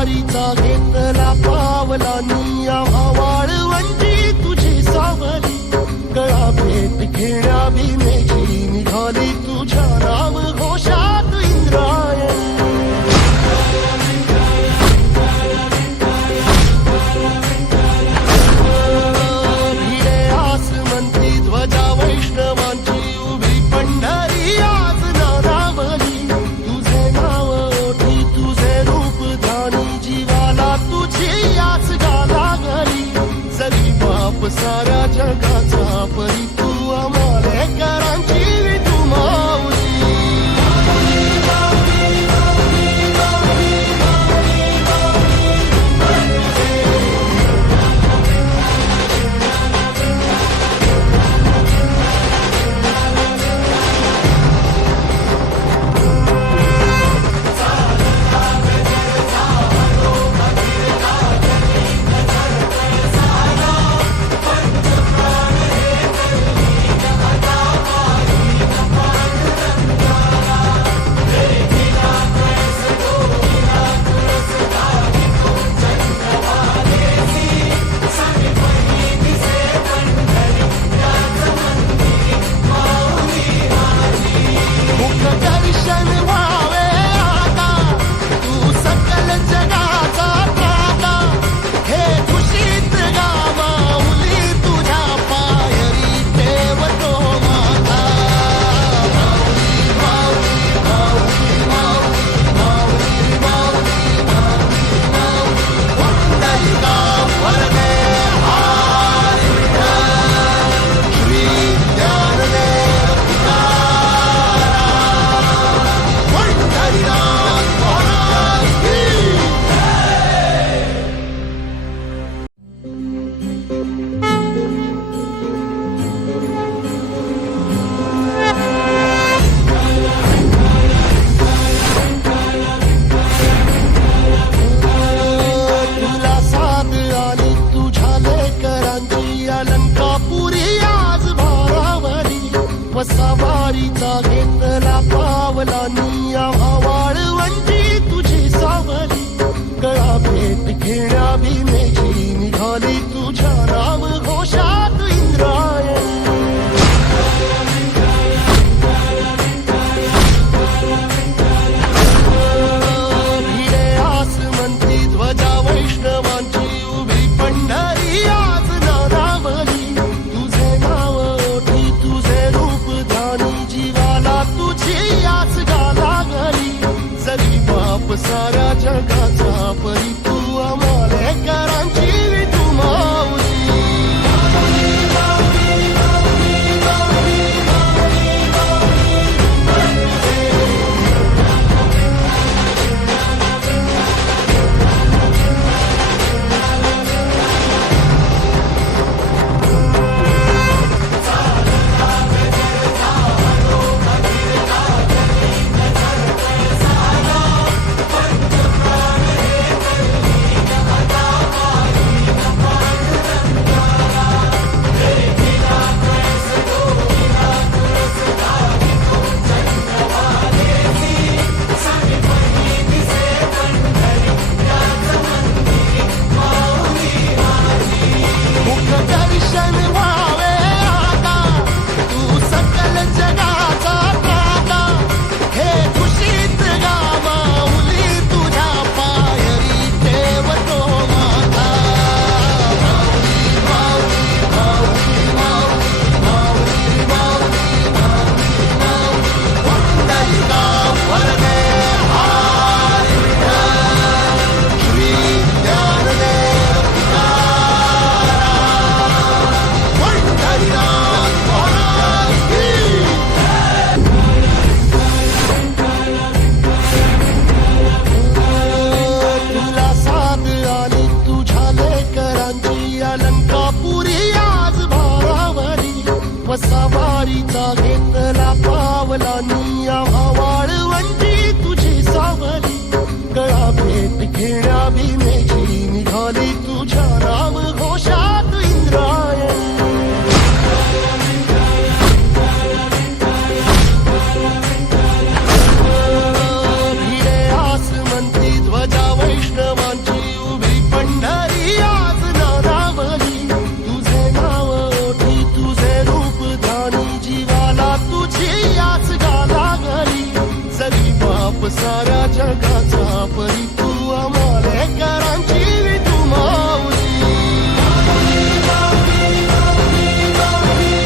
वारीचा घेतला पावलानी वाळवंटी तुझी सावली. गळा भेट घेण्या भीमेची निघाली तुझ्या नाम घोष लंकापुरी आज भावावारी वसावारीचा घेतला पावलानी. आवाळवंटी तुझी सावरी गळा भेट घेण्या भीमेची निघाली तुझ्या नाम घोषात इंद्रायणी.